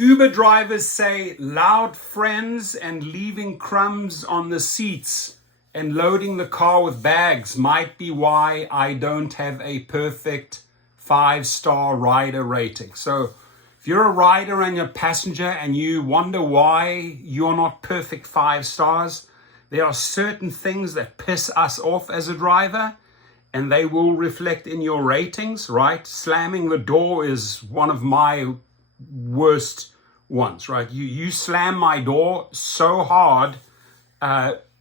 Uber drivers say loud friends and leaving crumbs on the seats and loading the car with bags might be why I don't have a perfect 5-star rider rating. So if you're a rider and you're a passenger and you wonder why you're not perfect 5 stars, there are certain things that piss us off as a driver and they will reflect in your ratings, right? Slamming the door is one of my worst ones, right? You slam my door so hard,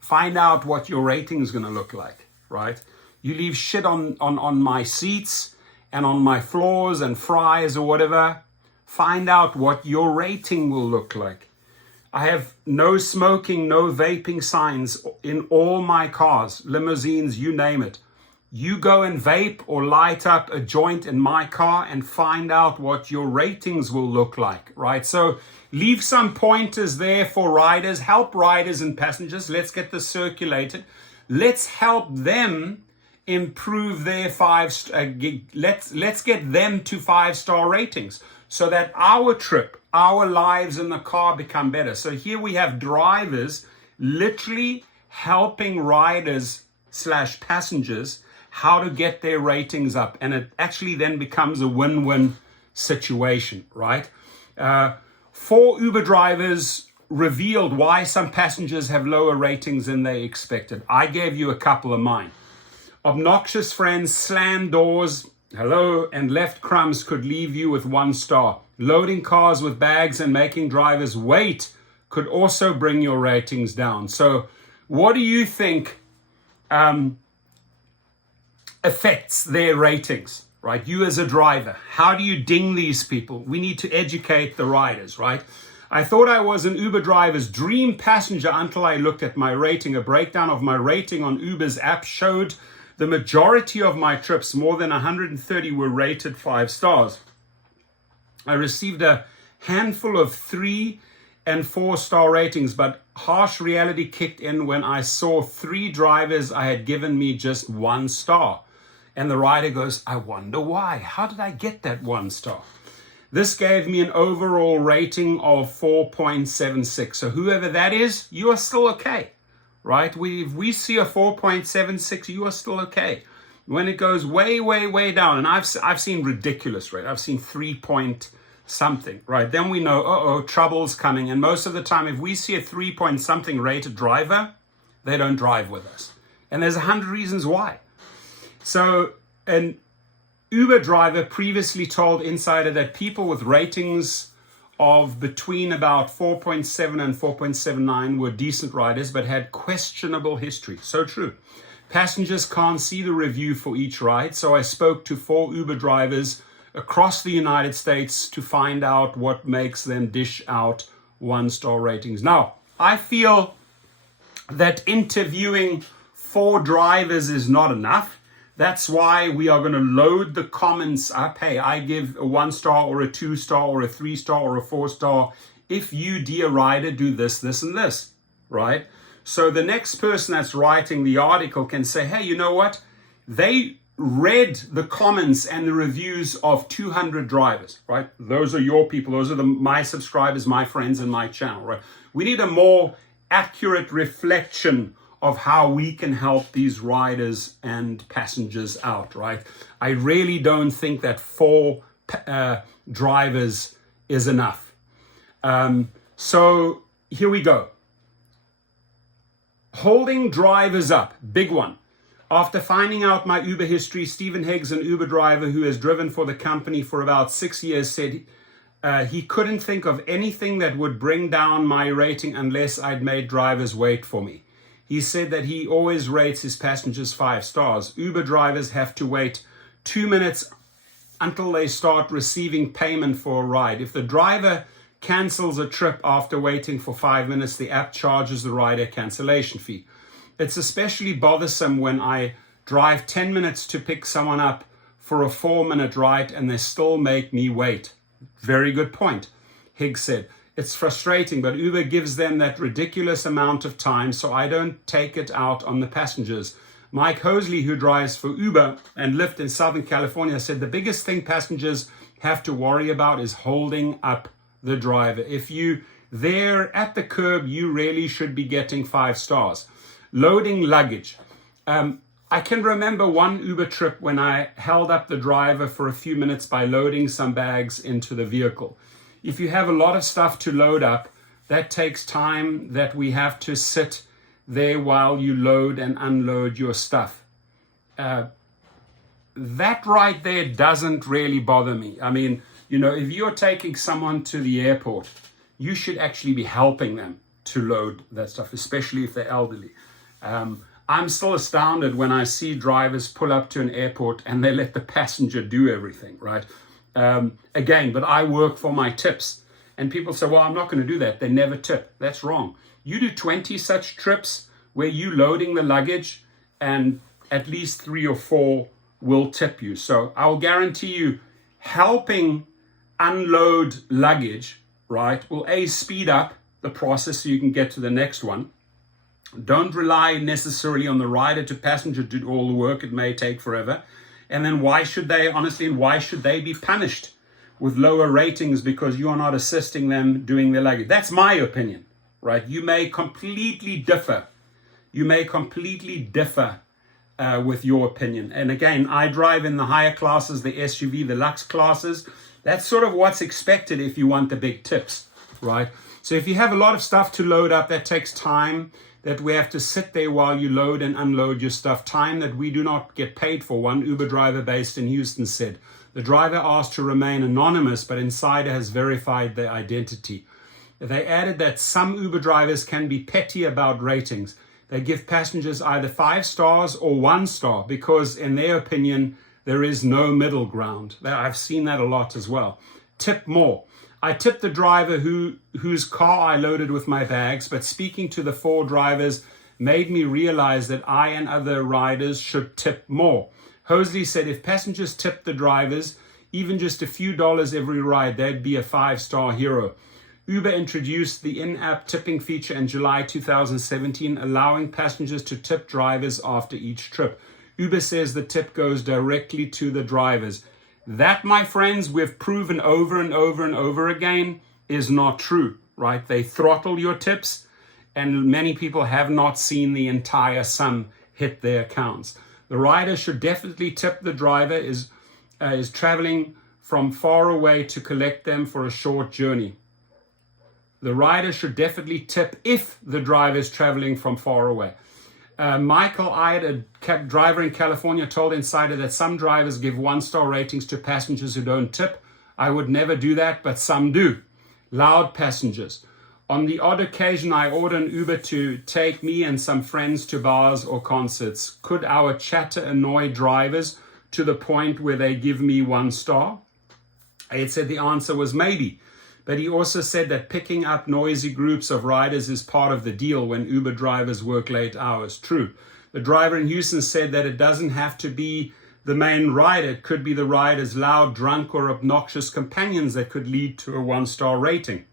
find out what your rating is going to look like, right? You leave shit on my seats and on my floors and fries or whatever. Find out what your rating will look like. I have no smoking, no vaping signs in all my cars, limousines, you name it. You go and vape or light up a joint in my car and find out what your ratings will look like, right? So leave some pointers there for riders, help riders and passengers. Let's get this circulated. Let's help them improve their let's get them to 5-star ratings so that our trip, our lives in the car become better. So here we have drivers literally helping riders / passengers how to get their ratings up. And it actually then becomes a win-win situation, right? 4 Uber drivers revealed why some passengers have lower ratings than they expected. I gave you a couple of mine. Obnoxious friends, slam doors, hello, and left crumbs could leave you with 1 star. Loading cars with bags and making drivers wait could also bring your ratings down. So what do you think affects their ratings, right? You as a driver, how do you ding these people? We need to educate the riders, right? I thought I was an Uber driver's dream passenger until I looked at my rating. A breakdown of my rating on Uber's app showed the majority of my trips, more than 130, were rated 5 stars. I received a handful of 3 and 4-star ratings, but harsh reality kicked in when I saw 3 drivers I had given me just 1 star. And the rider goes, I wonder why. How did I get that 1 star? This gave me an overall rating of 4.76. So whoever that is, you are still okay, right? If we see a 4.76, you are still okay. When it goes way, way, way down, and I've seen ridiculous rate. I've seen 3 point something, right? Then we know, trouble's coming. And most of the time, if we see a 3 point something rated driver, they don't drive with us. And there's 100 reasons why. So an Uber driver previously told Insider that people with ratings of between about 4.7 and 4.79 were decent riders, but had questionable history. So true. Passengers can't see the review for each ride, so I spoke to 4 Uber drivers across the United States to find out what makes them dish out 1-star ratings. Now, I feel that interviewing 4 drivers is not enough. That's why we are going to load the comments up. Hey, I give a 1-star or a 2-star or a 3-star or a 4-star. If you, dear rider, do this, this, and this, right? So the next person that's writing the article can say, hey, you know what? They read the comments and the reviews of 200 drivers, right? Those are your people. Those are my subscribers, my friends, and my channel, right? We need a more accurate reflection of how we can help these riders and passengers out, right? I really don't think that 4 drivers is enough. So here we go. Holding drivers up, big one. After finding out my Uber history, Stephen Higgs, an Uber driver who has driven for the company for about 6 years, said he couldn't think of anything that would bring down my rating unless I'd made drivers wait for me. He said that he always rates his passengers 5 stars. Uber drivers have to wait 2 minutes until they start receiving payment for a ride. If the driver cancels a trip after waiting for 5 minutes, the app charges the rider a cancellation fee. It's especially bothersome when I drive 10 minutes to pick someone up for a 4-minute ride and they still make me wait. Very good point, Higgs said. It's frustrating, but Uber gives them that ridiculous amount of time, so I don't take it out on the passengers. Mike Hosley, who drives for Uber and Lyft in Southern California, said the biggest thing passengers have to worry about is holding up the driver. If you there at the curb, you really should be getting 5 stars. Loading luggage. I can remember one Uber trip when I held up the driver for a few minutes by loading some bags into the vehicle. If you have a lot of stuff to load up, that takes time that we have to sit there while you load and unload your stuff. That right there doesn't really bother me. I mean, you know, if you're taking someone to the airport, you should actually be helping them to load that stuff, especially if they're elderly. I'm still astounded when I see drivers pull up to an airport and they let the passenger do everything, right? Again, but I work for my tips. And people say, well, I'm not going to do that. They never tip. That's wrong. You do 20 such trips where you loading the luggage and at least 3 or 4 will tip you. So I will guarantee you helping unload luggage, right, will speed up the process so you can get to the next one. Don't rely necessarily on the rider to passenger to do all the work. It may take forever. And then why should they be punished with lower ratings because you are not assisting them doing their luggage? That's my opinion, right? You may completely differ. With your opinion. And again, I drive in the higher classes, the SUV, the Lux classes. That's sort of what's expected if you want the big tips, right? So if you have a lot of stuff to load up, that takes time that we have to sit there while you load and unload your stuff, time that we do not get paid for. One Uber driver based in Houston said, the driver asked to remain anonymous, but Insider has verified their identity. They added that some Uber drivers can be petty about ratings. They give passengers either 5 stars or 1 star because, in their opinion, there is no middle ground. I've seen that a lot as well. Tip more. I tipped the driver whose car I loaded with my bags, but speaking to the 4 drivers made me realize that I and other riders should tip more. Hosley said if passengers tipped the drivers, even just a few dollars every ride, they'd be a 5-star hero. Uber introduced the in-app tipping feature in July 2017, allowing passengers to tip drivers after each trip. Uber says the tip goes directly to the drivers. That, my friends, we've proven over and over and over again is not true, right? They throttle your tips, and many people have not seen the entire sum hit their accounts. The rider should definitely tip the driver is traveling from far away to collect them for a short journey. The rider should definitely tip if the driver is traveling from far away. Michael Ide, a driver in California, told Insider that some drivers give 1-star ratings to passengers who don't tip. I would never do that, but some do. Loud passengers. On the odd occasion, I order an Uber to take me and some friends to bars or concerts. Could our chatter annoy drivers to the point where they give me 1 star? Ade said the answer was maybe. But he also said that picking up noisy groups of riders is part of the deal when Uber drivers work late hours. True. The driver in Houston said that it doesn't have to be the main rider. It could be the rider's loud, drunk, or obnoxious companions that could lead to a 1-star rating.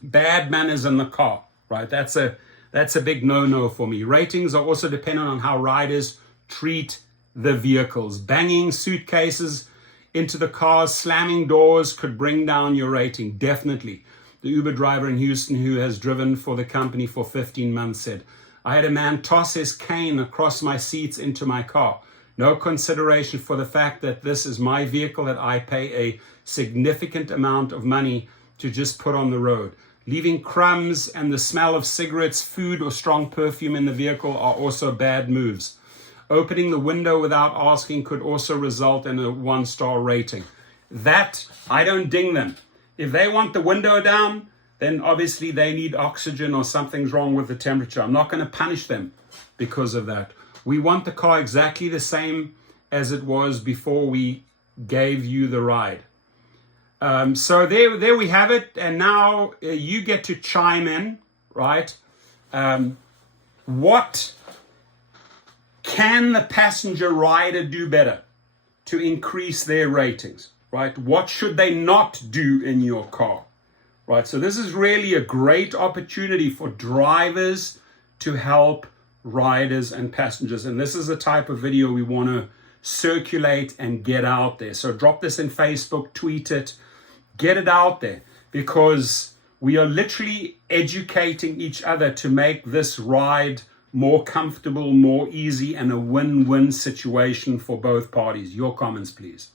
Bad manners in the car, right? That's a big no-no for me. Ratings are also dependent on how riders treat the vehicles. Banging suitcases into the cars, slamming doors could bring down your rating, definitely. The Uber driver in Houston who has driven for the company for 15 months said, I had a man toss his cane across my seats into my car. No consideration for the fact that this is my vehicle that I pay a significant amount of money to just put on the road. Leaving crumbs and the smell of cigarettes, food, or strong perfume in the vehicle are also bad moves. Opening the window without asking could also result in a 1-star rating. That, I don't ding them. If they want the window down, then obviously they need oxygen or something's wrong with the temperature. I'm not going to punish them because of that. We want the car exactly the same as it was before we gave you the ride. So there we have it. And now you get to chime in, right? What can the passenger rider do better to increase their ratings, right? What should they not do in your car, right? So this is really a great opportunity for drivers to help riders and passengers. And this is the type of video we want to circulate and get out there. So drop this in Facebook, tweet it, get it out there. because we are literally educating each other to make this ride more comfortable, more easy, and a win-win situation for both parties. Your comments, please.